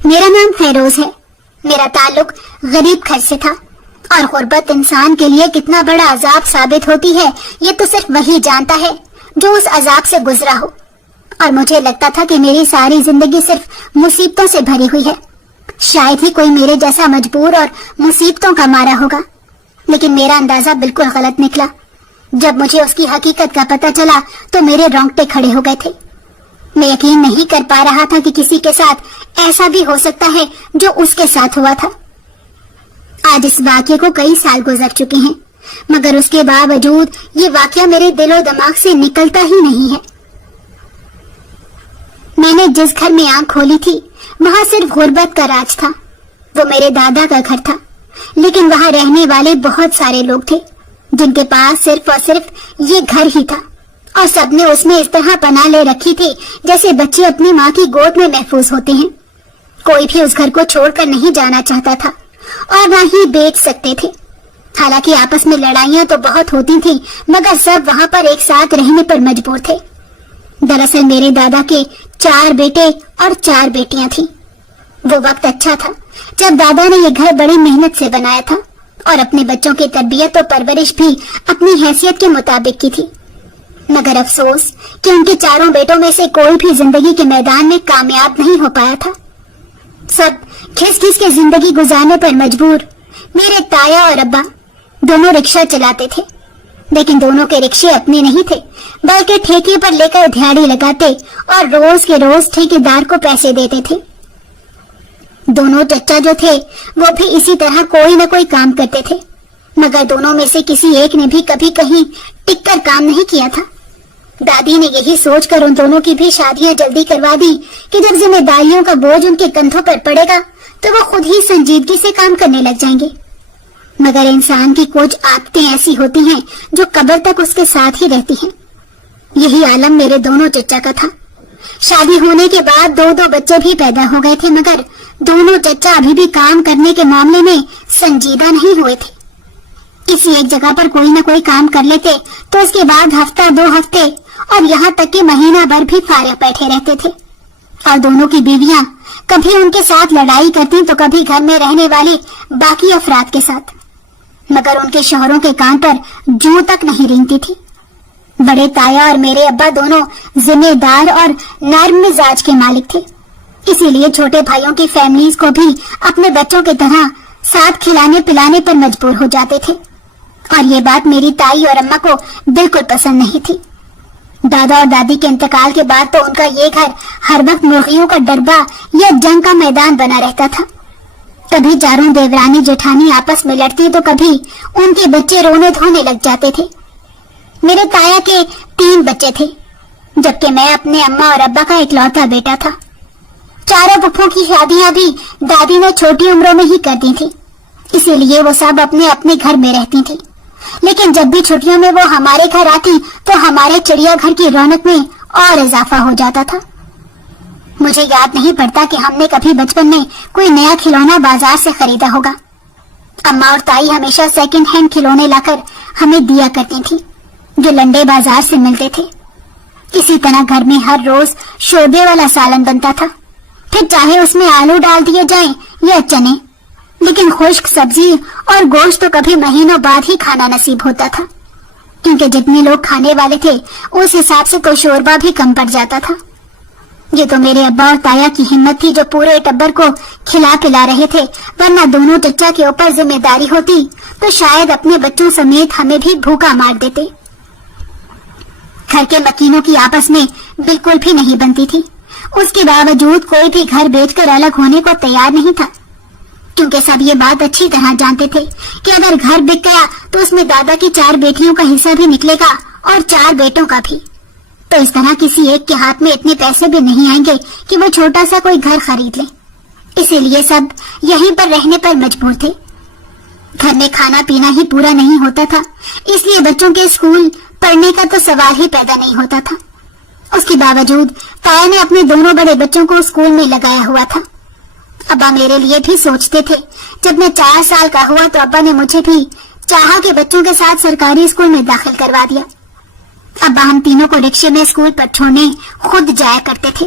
میرا نام فیروز ہے. میرا تعلق غریب گھر سے تھا اور غربت انسان کے لیے کتنا بڑا عذاب ثابت ہوتی ہے یہ تو صرف وہی جانتا ہے جو اس عذاب سے گزرا ہو. اور مجھے لگتا تھا کہ میری ساری زندگی صرف مصیبتوں سے بھری ہوئی ہے. شاید ہی کوئی میرے جیسا مجبور اور مصیبتوں کا مارا ہوگا. لیکن میرا اندازہ بالکل غلط نکلا. جب مجھے اس کی حقیقت کا پتہ چلا تو میرے رونگٹے کھڑے ہو گئے تھے. میں یقین نہیں کر پا رہا تھا کہ کسی کے ساتھ ایسا بھی ہو سکتا ہے جو اس کے ساتھ ہوا تھا. آج اس واقعے کو کئی سال گزر چکے ہیں مگر اس کے باوجود یہ واقعہ میرے دل و دماغ سے نکلتا ہی نہیں ہے. میں نے جس گھر میں آنکھ کھولی تھی وہاں صرف غربت کا راج تھا. وہ میرے دادا کا گھر تھا لیکن وہاں رہنے والے بہت سارے لوگ تھے جن کے پاس صرف اور صرف یہ گھر ہی تھا اور سب نے اس میں اس طرح پناہ لے رکھی تھی جیسے بچے اپنی ماں کی گود میں محفوظ ہوتے ہیں. کوئی بھی اس گھر کو چھوڑ کر نہیں جانا چاہتا تھا اور نہ ہی بیچ سکتے تھے. حالانکہ آپس میں لڑائیاں تو بہت ہوتی تھیں مگر سب وہاں پر ایک ساتھ رہنے پر مجبور تھے. دراصل میرے دادا کے 4 بیٹے اور 4 بیٹیاں تھیں. وہ وقت اچھا تھا جب دادا نے یہ گھر بڑی محنت سے بنایا تھا اور اپنے بچوں کی تربیت و پرورش بھی اپنی حیثیت کے مطابق کی تھی. مگر افسوس کہ ان کے 4 بیٹوں میں سے کوئی بھی زندگی کے میدان میں کامیاب نہیں ہو پایا تھا. سب کھس کھس کے زندگی گزارنے پر مجبور. میرے تایا اور ابا دونوں رکشہ چلاتے تھے لیکن دونوں کے رکشے اپنے نہیں تھے بلکہ ٹھیکے پر لے کر دھیاڑی لگاتے اور روز کے روز ٹھیکیدار کو پیسے دیتے تھے. دونوں چچا جو تھے وہ بھی اسی طرح کوئی نہ کوئی کام کرتے تھے مگر دونوں میں سے کسی ایک نے بھی کبھی کہیں ٹک کر کام نہیں کیا تھا. دادی نے یہی سوچ کر ان دونوں کی بھی شادیاں جلدی کروا دی کہ جب ذمہ داریوں کا بوجھ ان کے کندھوں پر پڑے گا تو وہ خود ہی سنجیدگی سے کام کرنے لگ جائیں گے. مگر انسان کی کچھ عادتیں ایسی ہوتی ہیں جو قبر تک اس کے ساتھ ہی رہتی ہیں. یہی عالم میرے دونوں چچا کا تھا. شادی ہونے کے بعد 2 بچے بھی پیدا ہو گئے تھے مگر دونوں چچا ابھی بھی کام کرنے کے معاملے میں سنجیدہ نہیں ہوئے تھے. کسی ایک جگہ پر کوئی نہ کوئی کام کر لیتے تو اس کے بعد ہفتہ 2 ہفتے اور یہاں تک کہ مہینہ بھر بھی فارغ بیٹھے رہتے تھے. اور دونوں کی بیویاں کبھی ان کے ساتھ لڑائی کرتی تو کبھی گھر میں رہنے والے باقی افراد کے ساتھ. مگر ان کے شوہروں کے کان پر جوں تک نہیں رینگتی تھی. بڑے تایا اور میرے ابا دونوں ذمہ دار اور نرم مزاج کے مالک تھے. اسی لیے چھوٹے بھائیوں کی فیملیز کو بھی اپنے بچوں کی طرح ساتھ کھلانے پلانے پر مجبور ہو جاتے تھے. اور یہ بات میری تائی اور اماں کو بالکل پسند نہیں تھی. دادا اور دادی کے انتقال کے بعد تو ان کا یہ گھر ہر وقت مرغیوں کا ڈربہ یا جنگ کا میدان بنا رہتا تھا. کبھی چاروں دیورانی جیٹھانی آپس میں لڑتی تو کبھی ان کے بچے رونے دھونے لگ جاتے تھے. میرے تایا کے 3 بچے تھے جبکہ میں اپنے اماں اور ابا کا اکلوتا بیٹا تھا. چاروں پھپھوں کی شادیاں بھی دادی نے چھوٹی عمروں میں ہی کر دی تھی اسی لیے وہ سب اپنے اپنے گھر میں رہتی تھی. لیکن جب بھی چھٹیوں میں وہ ہمارے گھر آتی تو ہمارے چڑیا گھر کی رونق میں اور اضافہ ہو جاتا تھا. مجھے یاد نہیں پڑتا کہ ہم نے کبھی بچپن میں کوئی نیا کھلونا بازار سے خریدا ہوگا. اماں اور تائی ہمیشہ سیکنڈ ہینڈ کھلونے لا کر ہمیں دیا کرتی تھی جو لنڈے بازار سے ملتے تھے. اسی طرح گھر میں ہر روز شوربے والا سالن بنتا تھا پھر چاہے اس میں آلو ڈال دیے جائیں یا چنے. لیکن خشک سبزی اور گوشت تو کبھی مہینوں بعد ہی کھانا نصیب ہوتا تھا کیونکہ جتنے لوگ کھانے والے تھے اس حساب سے تو شوربہ بھی کم پڑ جاتا تھا. یہ تو میرے ابا اور تایا کی ہمت تھی جو پورے ٹبر کو کھلا پلا رہے تھے ورنہ دونوں چچا کے اوپر ذمہ داری ہوتی تو شاید اپنے بچوں سمیت ہمیں بھی بھوکا مار دیتے. گھر کے مکینوں کی آپس میں بالکل بھی نہیں بنتی تھی. اس کے باوجود کوئی بھی گھر بیچ کر الگ ہونے کو تیار نہیں تھا کیونکہ سب یہ بات اچھی طرح جانتے تھے کہ اگر گھر بک گیا تو اس میں دادا کی 4 بیٹیوں کا حصہ بھی نکلے گا اور 4 بیٹوں کا بھی. تو اس طرح کسی ایک کے ہاتھ میں اتنے پیسے بھی نہیں آئیں گے کہ وہ چھوٹا سا کوئی گھر خرید لے. اسی لیے سب یہیں پر رہنے پر مجبور تھے. گھر میں کھانا پینا ہی پورا نہیں ہوتا تھا اس لیے بچوں کے اسکول پڑھنے کا تو سوال ہی پیدا نہیں ہوتا تھا. اس کے باوجود تایا نے اپنے دونوں بڑے بچوں کو اسکول میں لگایا ہوا تھا. ابا میرے لیے بھی سوچتے تھے. جب میں 4 سال کا ہوا تو ابا نے مجھے بھی چاہا کہ بچوں کے ساتھ سرکاری اسکول میں داخل کروا دیا. ابا ہم تینوں کو رکشے میں اسکول پر چھوڑنے خود جایا کرتے تھے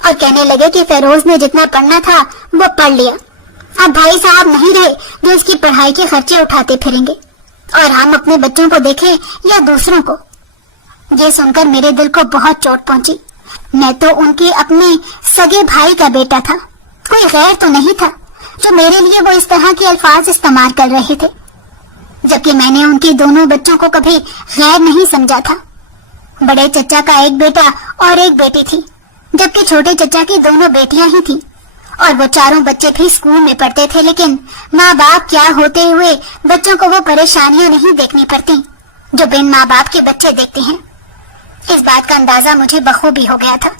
اور کہنے لگے کہ فیروز نے جتنا پڑھنا تھا وہ پڑھ لیا، اب بھائی صاحب نہیں رہے جو اس کی پڑھائی کے خرچے اٹھاتے پھریں گے، اور ہم اپنے بچوں کو دیکھیں یا دوسروں کو۔ یہ سن کر میرے دل کو بہت چوٹ پہنچی۔ میں تو ان کے اپنے سگے بھائی کا بیٹا تھا، کوئی غیر تو نہیں تھا جو میرے لیے وہ اس طرح کے الفاظ استعمال کر رہے تھے، جبکہ میں نے ان کے دونوں بچوں کو کبھی غیر نہیں سمجھا تھا۔ بڑے چچا کا ایک بیٹا اور ایک بیٹی تھی، جبکہ چھوٹے چچا کی دونوں بیٹیاں ہی تھیں، اور وہ چاروں بچے بھی اسکول میں پڑھتے تھے، لیکن ماں باپ کیا ہوتے ہوئے بچوں کو وہ پریشانیاں نہیں دیکھنی پڑتی جو بن ماں باپ کے بچے دیکھتے ہیں۔ اس بات کا اندازہ مجھے بخوبی ہو گیا تھا۔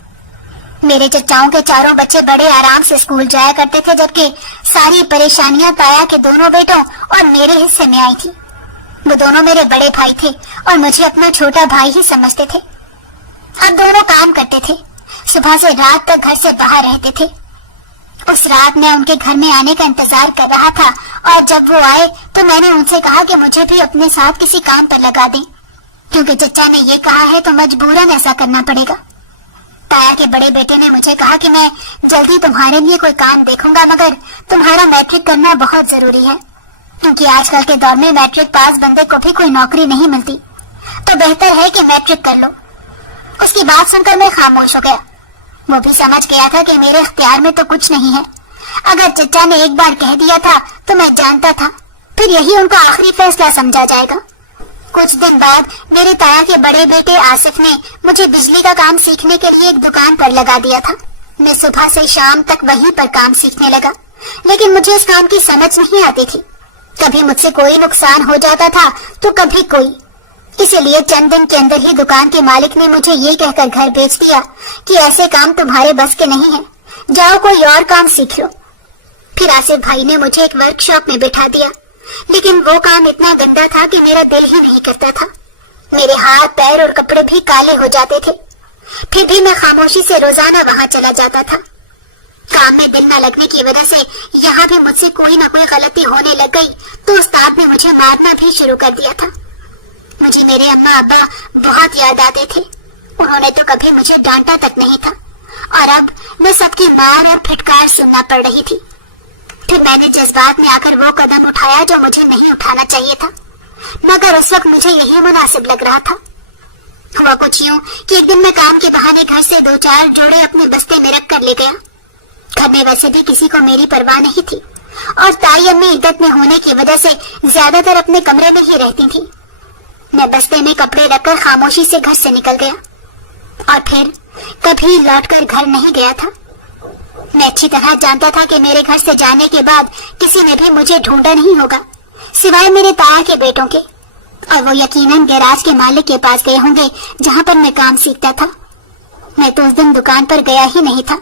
میرے چچاؤں کے چاروں بچے بڑے آرام سے اسکول جایا کرتے تھے، جبکہ ساری پریشانیاں تایا کے دونوں بیٹوں اور میرے حصے میں آئی تھی۔ وہ دونوں میرے بڑے بھائی تھے اور مجھے اپنا چھوٹا بھائی ہی سمجھتے تھے۔ اب دونوں کام کرتے تھے، صبح سے رات تک گھر سے باہر رہتے تھے۔ اس رات میں ان کے گھر میں آنے کا انتظار کر رہا تھا، اور جب وہ آئے تو میں نے ان سے کہا کہ مجھے بھی اپنے ساتھ کسی کام پر لگا دیں، کیونکہ چچا نے یہ کہا ہے تو مجبوراً ایسا کرنا پڑے گا۔ تایا کے بڑے بیٹے نے مجھے کہا کہ میں جلدی تمہارے لیے کوئی کام دیکھوں گا، مگر تمہارا میٹرک کرنا بہت ضروری ہے، کیونکہ آج کل کے دور میں میٹرک پاس بندے کو بھی کوئی نوکری نہیں ملتی، تو بہتر ہے کہ میٹرک کر لو۔ اس کی بات سن کر میں خاموش ہو گیا۔ وہ بھی سمجھ گیا تھا کہ میرے اختیار میں تو کچھ نہیں ہے۔ اگر چچا نے ایک بار کہہ دیا تھا تو میں جانتا تھا پھر یہی ان کا آخری فیصلہ سمجھا جائے گا۔ کچھ دن بعد میرے تایا کے بڑے بیٹے آصف نے مجھے بجلی کا کام سیکھنے کے لیے ایک دکان پر لگا دیا تھا۔ میں صبح سے شام تک وہیں پر کام سیکھنے لگا، لیکن مجھے اس کام کی سمجھ نہیں آتی تھی۔ کبھی مجھ سے کوئی نقصان ہو جاتا تھا تو کبھی کوئی، اسی لیے چند دن کے اندر ہی دکان کے مالک نے مجھے یہ کہہ کر گھر بھیج دیا کہ ایسے کام تمہارے بس کے نہیں ہیں، جاؤ کوئی اور کام سیکھ لو۔ پھر آصف بھائی نے مجھے ایک ورک شاپ میں بٹھا دیا، لیکن وہ کام اتنا گندا تھا کہ میرا دل ہی نہیں کرتا تھا۔ میرے ہاتھ پیر اور کپڑے بھی کالے ہو جاتے تھے، پھر بھی میں خاموشی سے روزانہ وہاں چلا جاتا تھا۔ کام میں دل نہ لگنے کی وجہ سے یہاں بھی مجھ سے کوئی نہ کوئی غلطی ہونے لگ گئی تو استاد نے مجھے مارنا بھی شروع کر دیا تھا۔ مجھے میرے اماں ابا بہت یاد آتے تھے، انہوں نے تو کبھی مجھے ڈانٹا تک نہیں تھا، اور اب میں سب کی مار اور پھٹکار سننا پڑ رہی تھی۔ پھر میں نے جذبات میں آ کر وہ قدم اٹھایا جو مجھے نہیں اٹھانا چاہیے تھا، مگر اس وقت مجھے یہی مناسب لگ رہا تھا۔ ہوا کچھ یوں کہ ایک دن میں کام کے بہانے گھر سے 2-4 جوڑے اپنے بستے میں رکھ کر لے گیا۔ گھر میں ویسے بھی کسی کو میری پرواہ نہیں تھی، اور تائی امی عدت میں ہونے کی وجہ سے زیادہ تر اپنے کمرے میں ہی رہتی تھی۔ میں بستے میں کپڑے رکھ کر خاموشی سے گھر سے نکل گیا، اور پھر کبھی لوٹ کر گھر نہیں گیا تھا۔ میں اچھی طرح جانتا تھا کہ میرے گھر سے جانے کے بعد کسی نے بھی مجھے ڈھونڈا نہیں ہوگا، سوائے میرے تایا کے بیٹوں کے، اور وہ یقیناً گیراج کے مالک کے پاس گئے ہوں گے جہاں پر میں کام سیکھتا تھا۔ میں تو اس دن دکان پر گیا ہی نہیں تھا،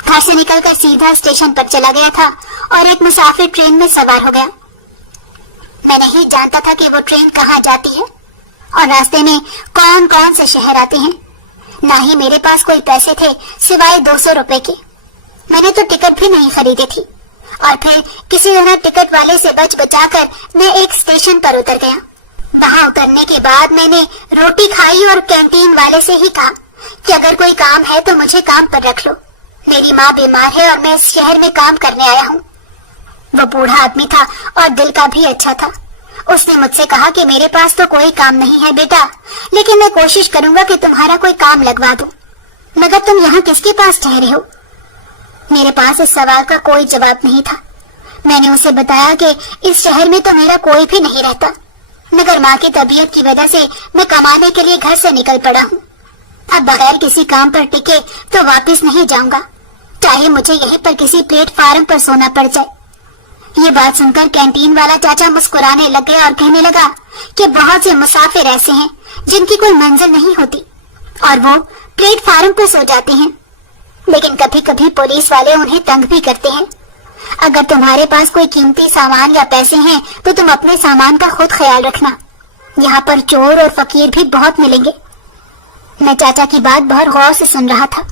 گھر سے نکل کر سیدھا اسٹیشن پر چلا گیا تھا اور ایک مسافر ٹرین میں سوار ہو گیا۔ میں نہیں جانتا تھا کہ وہ ٹرین کہاں جاتی ہے اور راستے میں کون کون سے شہر آتے ہیں، نہ ہی میرے پاس کوئی پیسے تھے سوائے 200 روپے کے۔ میں نے تو ٹکٹ بھی نہیں خریدی تھی، اور پھر کسی طرح ٹکٹ والے سے بچ بچا کر میں ایک اسٹیشن پر اتر گیا۔ وہاں اترنے کے بعد میں نے روٹی کھائی اور کینٹین والے سے ہی کہا کہ اگر کوئی کام ہے تو مجھے کام پر رکھ لو، میری ماں بیمار ہے اور میں اس شہر میں کام کرنے آیا ہوں۔ وہ بوڑھا آدمی تھا اور دل کا بھی اچھا تھا۔ اس نے مجھ سے کہا کہ میرے پاس تو کوئی کام نہیں ہے بیٹا، لیکن میں کوشش کروں گا کہ تمہارا کوئی کام لگوا دوں، مگر تم یہاں کس کے پاس ٹھہرے ہو؟ میرے پاس اس سوال کا کوئی جواب نہیں تھا۔ میں نے اسے بتایا کہ اس شہر میں تو میرا کوئی بھی نہیں رہتا، مگر ماں کی طبیعت کی وجہ سے میں کمانے کے لیے گھر سے نکل پڑا ہوں۔ اب بغیر کسی کام پر ٹکے تو واپس نہیں جاؤں گا، چاہے مجھے یہیں پر کسی پلیٹ فارم پر سونا پڑ جائے۔ یہ بات سن کر کینٹین والا چاچا مسکرانے لگ گیا اور کہنے لگا کہ بہت سے مسافر ایسے ہیں جن کی کوئی منزل نہیں ہوتی اور وہ پلیٹ فارم پر سو جاتے ہیں، لیکن کبھی کبھی پولیس والے انہیں تنگ بھی کرتے ہیں۔ اگر تمہارے پاس کوئی قیمتی سامان یا پیسے ہیں تو تم اپنے سامان کا خود خیال رکھنا، یہاں پر چور اور فقیر بھی بہت ملیں گے۔ میں چاچا کی بات بہت غور سے سن رہا تھا۔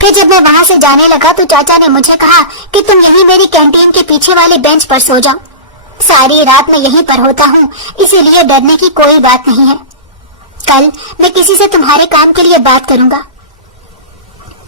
پھر جب میں وہاں سے جانے لگا تو چاچا نے مجھے کہا کہ تم یہیں میری کینٹین کے پیچھے والے بینچ پر سو جاؤ، ساری رات میں یہیں پر ہوتا ہوں، اسی لیے ڈرنے کی کوئی بات نہیں ہے۔ کل میں کسی سے تمہارے کام کے لیے بات کروں گا۔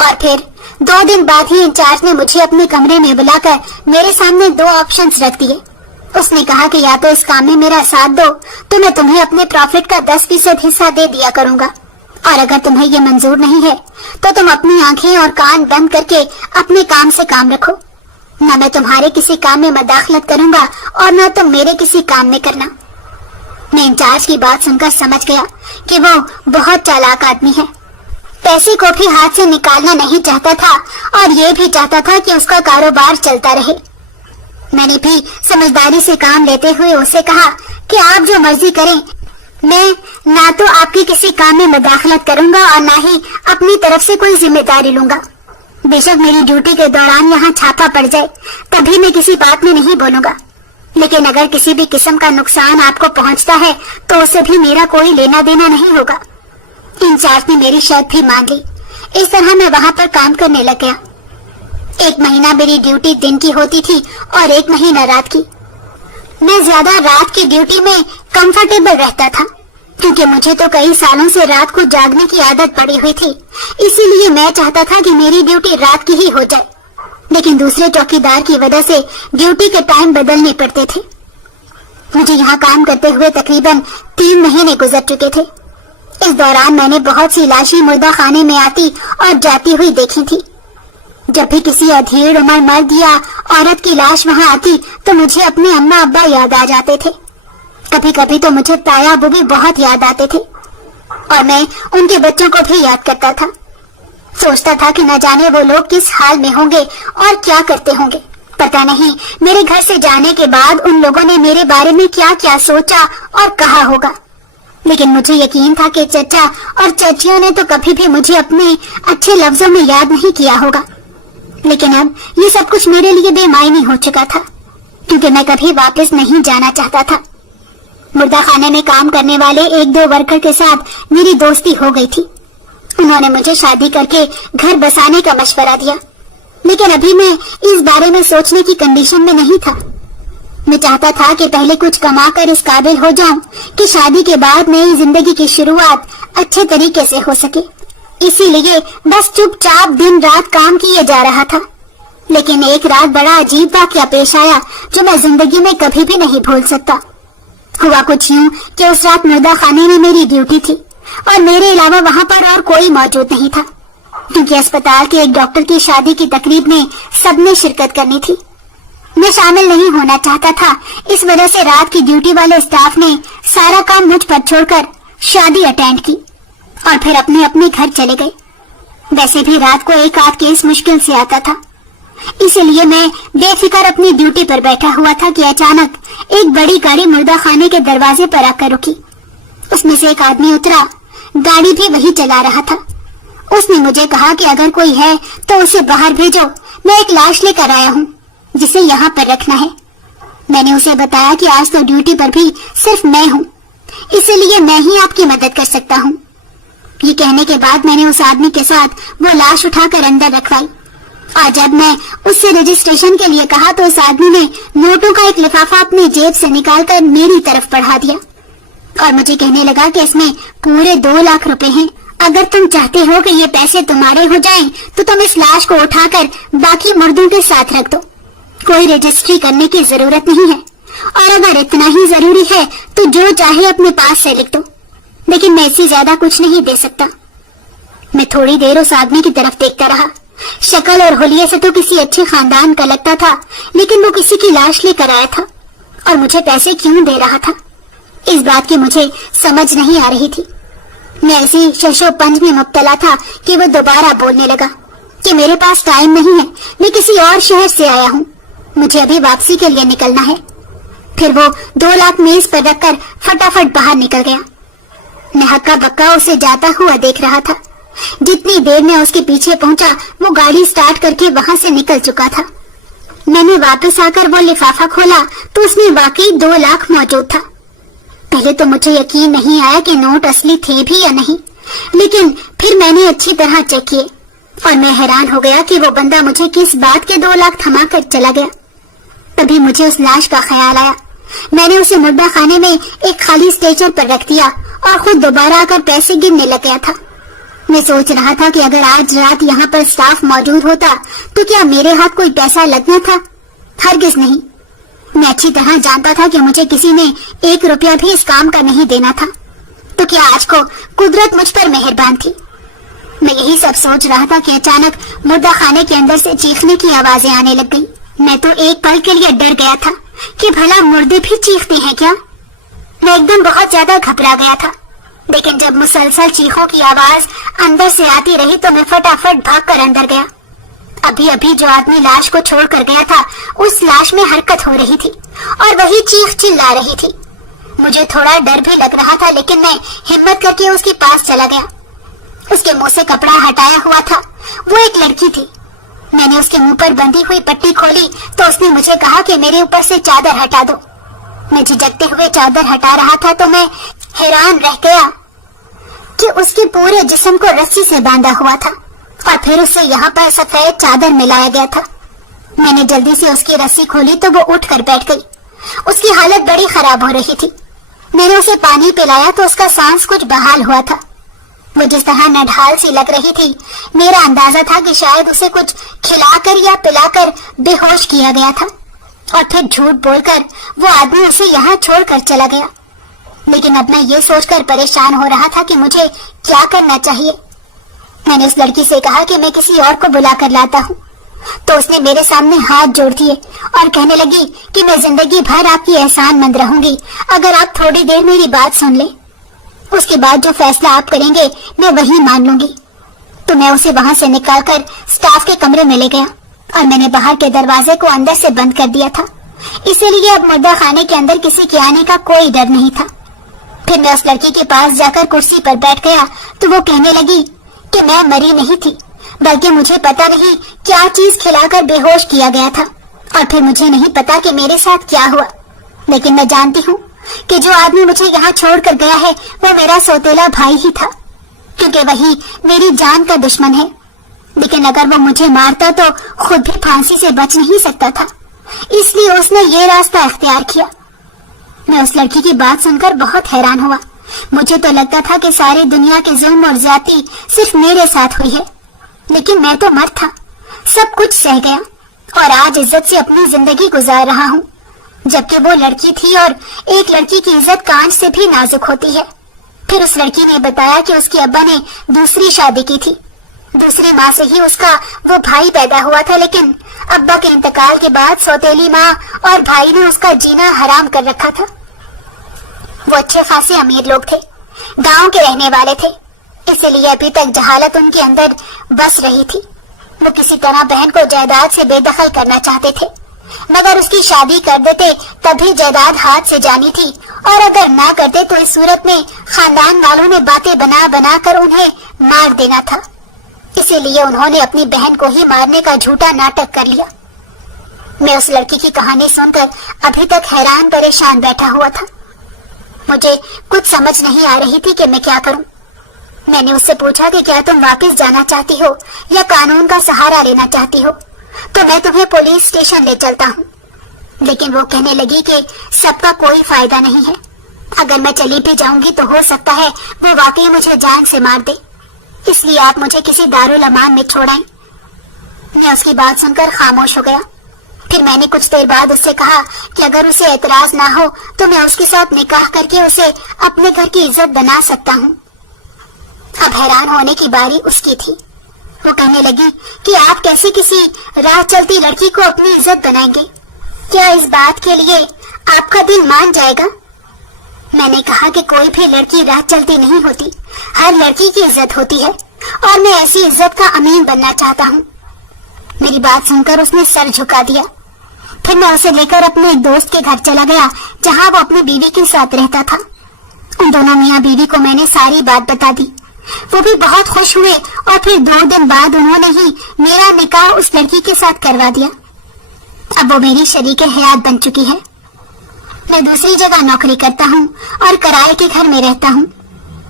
اور پھر 2 دن بعد ہی انچارج نے مجھے اپنے کمرے میں بلا کر میرے سامنے 2 آپشنز رکھ دیے۔ اس نے کہا کہ یا تو اس کام میں میرا ساتھ دو تو میں تمہیں اپنے پروفٹ کا 10% حصہ دے دیا کروں گا، اور اگر تمہیں یہ منظور نہیں ہے تو تم اپنی آنکھیں اور کان بند کر کے اپنے کام سے کام رکھو۔ نہ میں تمہارے کسی کام میں مداخلت کروں گا اور نہ تم میرے کسی کام میں کرنا۔ میں انچارج کی بات سن کر سمجھ گیا کہ وہ بہت چالاک آدمی ہے۔ پیسے کو بھی ہاتھ سے نکالنا نہیں چاہتا تھا اور یہ بھی چاہتا تھا کہ اس کا کاروبار چلتا رہے۔ میں نے بھی سمجھداری سے کام لیتے ہوئے اسے کہا کہ آپ جو مرضی کریں، میں نہ تو آپ کی کسی کام میں مداخلت کروں گا اور نہ ہی اپنی طرف سے کوئی ذمہ داری لوں گا۔ بے شک میری ڈیوٹی کے دوران یہاں چھاپا پڑ جائے تبھی میں کسی بات میں نہیں بولوں گا، لیکن اگر کسی بھی قسم کا نقصان آپ کو پہنچتا ہے تو اسے بھی میرا کوئی لینا دینا نہیں ہوگا۔ انچارج نے میری شرط بھی مان لی۔ اس طرح میں وہاں پر کام کرنے لگ گیا۔ 1 مہینہ میری ڈیوٹی دن کی ہوتی تھی اور 1 مہینہ رات کی۔ میں زیادہ رات کی ڈیوٹی میں کمفرٹیبل رہتا تھا، کیونکہ مجھے تو کئی سالوں سے رات کو جاگنے کی عادت پڑی ہوئی تھی، اسی لیے میں چاہتا تھا کہ میری ڈیوٹی رات کی ہی ہو جائے، لیکن دوسرے چوکیدار کی وجہ سے ڈیوٹی کے ٹائم بدلنے پڑتے تھے۔ مجھے یہاں کام کرتے ہوئے تقریباً 3 مہینے گزر چکے تھے۔ اس دوران میں نے بہت سی لاشیں مردہ خانے میں آتی اور جاتی ہوئی دیکھی تھی۔ جب بھی کسی ادھیڑ عمر مرد یا عورت کی لاش وہاں آتی تو مجھے اپنے اماں ابا یاد آ جاتے تھے۔ کبھی کبھی تو مجھے تایا ابو بھی بہت یاد آتے تھے، اور میں ان کے بچوں کو بھی یاد کرتا تھا۔ سوچتا تھا کہ نہ جانے وہ لوگ کس حال میں ہوں گے اور کیا کرتے ہوں گے۔ پتہ نہیں میرے گھر سے جانے کے بعد ان لوگوں نے میرے بارے میں کیا کیا سوچا اور کہا ہوگا، لیکن مجھے یقین تھا کہ چچا اور چچیوں نے تو کبھی بھی مجھے اپنے اچھے لفظوں میں یاد نہیں کیا ہوگا۔ لیکن اب یہ سب کچھ میرے لیے بے معنی ہو چکا تھا، کیونکہ میں کبھی واپس نہیں جانا چاہتا تھا۔ مردہ خانے میں کام کرنے والے 1-2 ورکر کے ساتھ میری دوستی ہو گئی تھی۔ انہوں نے مجھے شادی کر کے گھر بسانے کا مشورہ دیا، لیکن ابھی میں اس بارے میں سوچنے کی کنڈیشن میں نہیں تھا۔ میں چاہتا تھا کہ پہلے کچھ کما کر اس قابل ہو جاؤں کہ شادی کے بعد نئی زندگی کی شروعات اچھے طریقے سے ہو سکے۔ اسی لیے بس چپ چاپ دن رات کام کیے جا رہا تھا۔ لیکن ایک رات بڑا عجیب واقعہ پیش آیا جو میں زندگی میں کبھی بھی نہیں بھول سکتا۔ ہوا کچھ یوں کہ اس رات مردہ خانے میں میری ڈیوٹی تھی اور میرے علاوہ وہاں پر اور کوئی موجود نہیں تھا، کیونکہ اسپتال کے ایک ڈاکٹر کی شادی کی تقریب میں سب نے شرکت کرنی تھی۔ میں شامل نہیں ہونا چاہتا تھا، اس وجہ سے رات کی ڈیوٹی والے اسٹاف نے سارا کام مجھ پر چھوڑ کر شادی اٹینڈ کی اور پھر اپنے اپنے گھر چلے گئے۔ ویسے بھی رات کو 1-8 کیس مشکل سے آتا تھا، اسی لیے میں بے فکر اپنی ڈیوٹی پر بیٹھا ہوا تھا کہ اچانک ایک بڑی گاڑی مردہ خانے کے دروازے پر آ کر رکی۔ اس میں سے ایک آدمی اترا، گاڑی بھی وہی چلا رہا تھا۔ اس نے مجھے کہا کہ اگر کوئی ہے تو اسے باہر بھیجو، میں ایک لاش لے کر آیا ہوں جسے یہاں پر رکھنا ہے۔ میں نے اسے بتایا کہ آج تو ڈیوٹی پر بھی صرف میں ہوں، اسی لیے میں ہی آپ کی مدد کر سکتا ہوں۔ یہ کہنے کے بعد میں نے اس آدمی کے ساتھ وہ لاش اٹھا کر اندر رکھوائی، اور جب میں اس سے رجسٹریشن کے لیے کہا تو اس آدمی نے نوٹوں کا ایک لفافہ اپنی جیب سے نکال کر میری طرف بڑھا دیا اور مجھے کہنے لگا کہ اس میں پورے 2 لاکھ روپے ہیں۔ اگر تم چاہتے ہو کہ یہ پیسے تمہارے ہو جائیں تو تم اس لاش کو اٹھا کر باقی مردوں کے ساتھ رکھ دو، کوئی رجسٹری کرنے کی ضرورت نہیں ہے، اور اگر اتنا ہی ضروری ہے تو جو چاہے اپنے پاس سے لکھ دو، لیکن میں اس سے زیادہ کچھ نہیں دے سکتا۔ میں تھوڑی دیر اس آدمی کی طرف دیکھتا رہا۔ شکل اور حلیے سے تو کسی اچھے خاندان کا لگتا تھا، لیکن وہ کسی کی لاش لے کر آیا تھا اور مجھے پیسے کیوں دے رہا تھا، اس بات کی مجھے سمجھ نہیں آ رہی تھی۔ میں ایسی شش و پنج میں مبتلا تھا کہ وہ دوبارہ بولنے لگا کہ میرے پاس ٹائم نہیں ہے، میں کسی اور شہر سے آیا ہوں، مجھے ابھی واپسی کے لیے نکلنا ہے۔ پھر وہ 2 لاکھ میز پر رکھ کر فٹافٹ باہر نکل گیا۔ میں ہکا بکا اسے جاتا ہوا دیکھ رہا تھا۔ جتنی دیر میں اس کے پیچھے پہنچا وہ گاڑی سٹارٹ کر کے وہاں سے نکل چکا تھا۔ میں نے واپس آ کر وہ لفافہ کھولا تو اس میں واقعی 2 لاکھ موجود تھا۔ پہلے تو مجھے یقین نہیں آیا کہ نوٹ اصلی تھے بھی یا نہیں، لیکن پھر میں نے اچھی طرح چیک کیے اور میں حیران ہو گیا کہ وہ بندہ مجھے کس بات کے 2 لاکھ تھما کر چلا گیا۔ تبھی مجھے اس لاش کا خیال آیا۔ میں نے اسے مردہ خانے میں ایک خالی اسٹیچر پر رکھ دیا اور خود دوبارہ آ کر پیسے گننے لگ گیا تھا۔ میں سوچ رہا تھا کہ اگر آج رات یہاں پر اسٹاف موجود ہوتا تو کیا میرے ہاتھ کوئی پیسہ لگنا تھا؟ ہرگز نہیں۔ میں اچھی طرح جانتا تھا کہ مجھے کسی نے 1 روپیہ بھی اس کام کا نہیں دینا تھا، تو کیا آج کو قدرت مجھ پر مہربان تھی؟ میں یہی سب سوچ رہا تھا کہ اچانک مردہ خانے کے اندر سے چیخنے کی آوازیں آنے لگ گئی۔ میں تو ایک پل کے لیے ڈر گیا تھا کہ بھلا مردے بھی چیختے ہیں کیا؟ میں ایک دم بہت زیادہ گھبرا گیا تھا، لیکن جب مسلسل چیخوں کی آواز اندر سے آتی رہی تو میں فٹافٹ بھاگ کر اندر گیا۔ ابھی جو آدمی لاش کو چھوڑ کر گیا تھا اس لاش میں حرکت ہو رہی تھی اور وہی چیخ چلا رہی تھی۔ مجھے تھوڑا ڈر بھی لگ رہا تھا، لیکن میں ہمت کر کے اس کے پاس چلا گیا۔ اس کے منہ سے کپڑا ہٹایا ہوا تھا، وہ ایک لڑکی تھی۔ میں نے اس کے منہ پر بندھی ہوئی پٹی کھولی تو اس نے مجھے کہا کہ میرے اوپر سے چادر ہٹا دو۔ میں جھجکتے ہوئے چادر ہٹا رہا تھا تو میں حیران رہ گیا کہ اس کے پورے جسم کو رسی سے باندھا ہوا تھا اور پھر اسے یہاں پر سفید چادر ملایا گیا تھا۔ میں نے جلدی سے اس کی رسی کھولی تو وہ اٹھ کر بیٹھ گئی۔ اس کی حالت بڑی خراب ہو رہی تھی۔ میں نے اسے پانی پلایا تو اس کا سانس کچھ بحال ہوا تھا۔ وہ جس طرح نڈھال سی لگ رہی تھی، میرا اندازہ تھا کہ شاید اسے کچھ کھلا کر یا پلا کر بے ہوش کیا گیا تھا اور پھر جھوٹ بول کر وہ آدمی اسے یہاں چھوڑ کر چلا گیا۔ لیکن اب میں یہ سوچ کر پریشان ہو رہا تھا کہ مجھے کیا کرنا چاہیے۔ میں نے اس لڑکی سے کہا کہ میں کسی اور کو بلا کر لاتا ہوں، تو اس نے میرے سامنے ہاتھ جوڑ دیے اور کہنے لگی کہ میں زندگی بھر آپ کی احسان مند رہوں گی اگر آپ تھوڑی دیر میری بات سن لیں۔ اس کے بعد جو فیصلہ آپ کریں گے میں وہی مان لوں گی۔ تو میں اسے وہاں سے نکال کر سٹاف کے کمرے میں لے گیا اور میں نے باہر کے دروازے کو اندر سے بند کر دیا تھا، اسی لیے اب مردہ خانے کے اندر کسی کے آنے کا کوئی ڈر نہیں تھا۔ پھر میں اس لڑکی کے پاس جا کر کرسی پر بیٹھ گیا تو وہ کہنے لگی کہ میں مری نہیں تھی، بلکہ مجھے پتا نہیں کیا چیز کھلا کر بے ہوش کیا گیا تھا، اور پھر مجھے نہیں پتا کہ میرے ساتھ کیا ہوا، لیکن میں جانتی ہوں کہ جو آدمی مجھے یہاں چھوڑ کر گیا ہے وہ میرا سوتیلا بھائی ہی تھا، کیونکہ وہی میری جان کا دشمن ہے۔ لیکن اگر وہ مجھے مارتا تو خود بھی پھانسی سے بچ نہیں سکتا تھا، اس لیے اس نے یہ راستہ اختیار کیا۔ میں اس لڑکی کی بات سن کر بہت حیران ہوا۔ مجھے تو لگتا تھا کہ ساری دنیا کے ظلم اور زیادتی صرف میرے ساتھ ہوئی ہے، لیکن میں تو مرد تھا، سب کچھ سہ گیا اور آج عزت سے اپنی زندگی گزار رہا ہوں، جبکہ وہ لڑکی تھی اور ایک لڑکی کی عزت کانچ سے بھی نازک ہوتی ہے۔ پھر اس لڑکی نے بتایا کہ اس کے ابا نے دوسری شادی کی تھی، دوسری ماں سے ہی اس کا وہ بھائی پیدا ہوا تھا، لیکن ابا کے انتقال کے بعد سوتیلی ماں اور بھائی نے اس کا جینا حرام کر رکھا تھا۔ وہ اچھے خاصے امیر لوگ تھے، گاؤں کے رہنے والے تھے، اسی لیے ابھی تک جہالت ان کے اندر بس رہی تھی۔ وہ کسی طرح بہن کو جائیداد سے بے دخل کرنا چاہتے تھے، مگر اس کی شادی کر دیتے تبھی جائیداد ہاتھ سے جانی تھی، اور اگر نہ کرتے تو اس صورت میں خاندان والوں نے باتیں بنا بنا کر انہیں مار دینا تھا۔ اسی لیے انہوں نے اپنی بہن کو ہی مارنے کا جھوٹا ناٹک کر لیا۔ میں اس لڑکی کی کہانی سن کر ابھی تک حیران پریشان بیٹھا ہوا تھا۔ مجھے کچھ سمجھ نہیں آ رہی تھی کہ میں کیا کروں۔ میں نے اس سے پوچھا کہ کیا تم واپس جانا چاہتی ہو یا قانون کا سہارا لینا چاہتی ہو، تو میں تمہیں پولیس اسٹیشن لے چلتا ہوں۔ لیکن وہ کہنے لگی کہ سب کا کوئی فائدہ نہیں ہے، اگر میں چلی بھی جاؤں گی تو ہو سکتا ہے وہ واقعی مجھے جان سے مار دے، اس لیے آپ مجھے کسی دارالامان میں چھوڑائیں۔ میں اس کی بات سن کر خاموش ہو گیا۔ پھر میں نے کچھ دیر بعد اس سے کہا کہ اگر اسے اعتراض نہ ہو تو میں اس کے ساتھ نکاح کر کے اسے اپنے گھر کی عزت بنا سکتا ہوں۔ اب حیران ہونے کی باری اس کی تھی۔ وہ کہنے لگی کہ آپ کیسے کسی راہ چلتی لڑکی کو اپنی عزت بنائیں گے؟ کیا اس بات کے لیے آپ کا دل مان جائے گا؟ میں نے کہا کہ کوئی بھی لڑکی راہ چلتی نہیں ہوتی، ہر لڑکی کی عزت ہوتی ہے، اور میں ایسی عزت کا امین بننا چاہتا ہوں۔ میری بات سن کر اس نے سر جھکا دیا۔ پھر میں اسے لے کر اپنے ایک دوست کے گھر چلا گیا جہاں وہ اپنی بیوی کے ساتھ رہتا تھا۔ ان دونوں میاں بیوی کو میں نے ساری بات بتا دی، وہ بھی بہت خوش ہوئے، اور پھر 2 دن بعد انہوں نے ہی میرا نکاح اس لڑکی کے ساتھ کروا دیا۔ اب وہ میری شریک حیات بن چکی ہے۔ میں دوسری جگہ نوکری کرتا ہوں اور کرائے کے گھر میں رہتا ہوں۔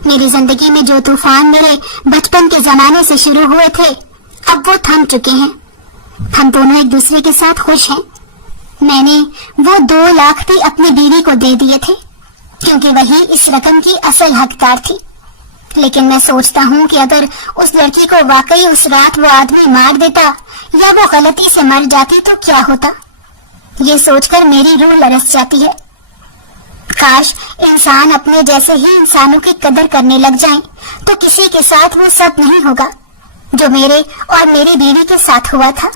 میری زندگی میں جو طوفان میرے بچپن کے زمانے سے شروع ہوئے تھے اب وہ تھم چکے ہیں۔ ہم دونوں ایک دوسرے کے ساتھ خوش ہیں۔ میں نے وہ 2 لاکھ بھی اپنی بیوی کو دے دیے تھے، کیونکہ وہی اس رقم کی اصل حقدار تھی۔ لیکن میں سوچتا ہوں کہ اگر اس لڑکی کو واقعی اس رات وہ آدمی مار دیتا یا وہ غلطی سے مر جاتی تو کیا ہوتا؟ یہ سوچ کر میری روح لرز جاتی ہے۔ کاش انسان اپنے جیسے ہی انسانوں کی قدر کرنے لگ جائیں تو کسی کے ساتھ وہ سب نہیں ہوگا جو میرے اور میری بیوی کے ساتھ ہوا تھا۔